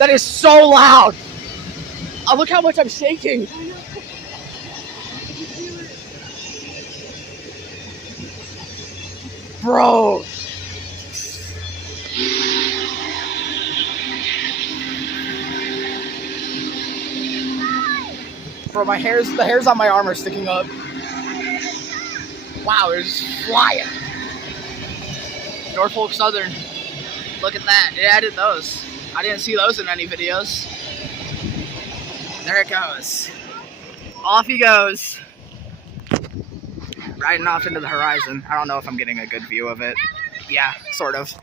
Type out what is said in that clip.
That is so loud. Oh, look how much I'm shaking. Bro. Bro, the hairs on my arm are sticking up. Wow, they're just flying. Norfolk Southern. Look at that. It added those. I didn't see those in any videos. There it goes. Off he goes. Riding off into the horizon. I don't know if I'm getting a good view of it. Yeah, sort of.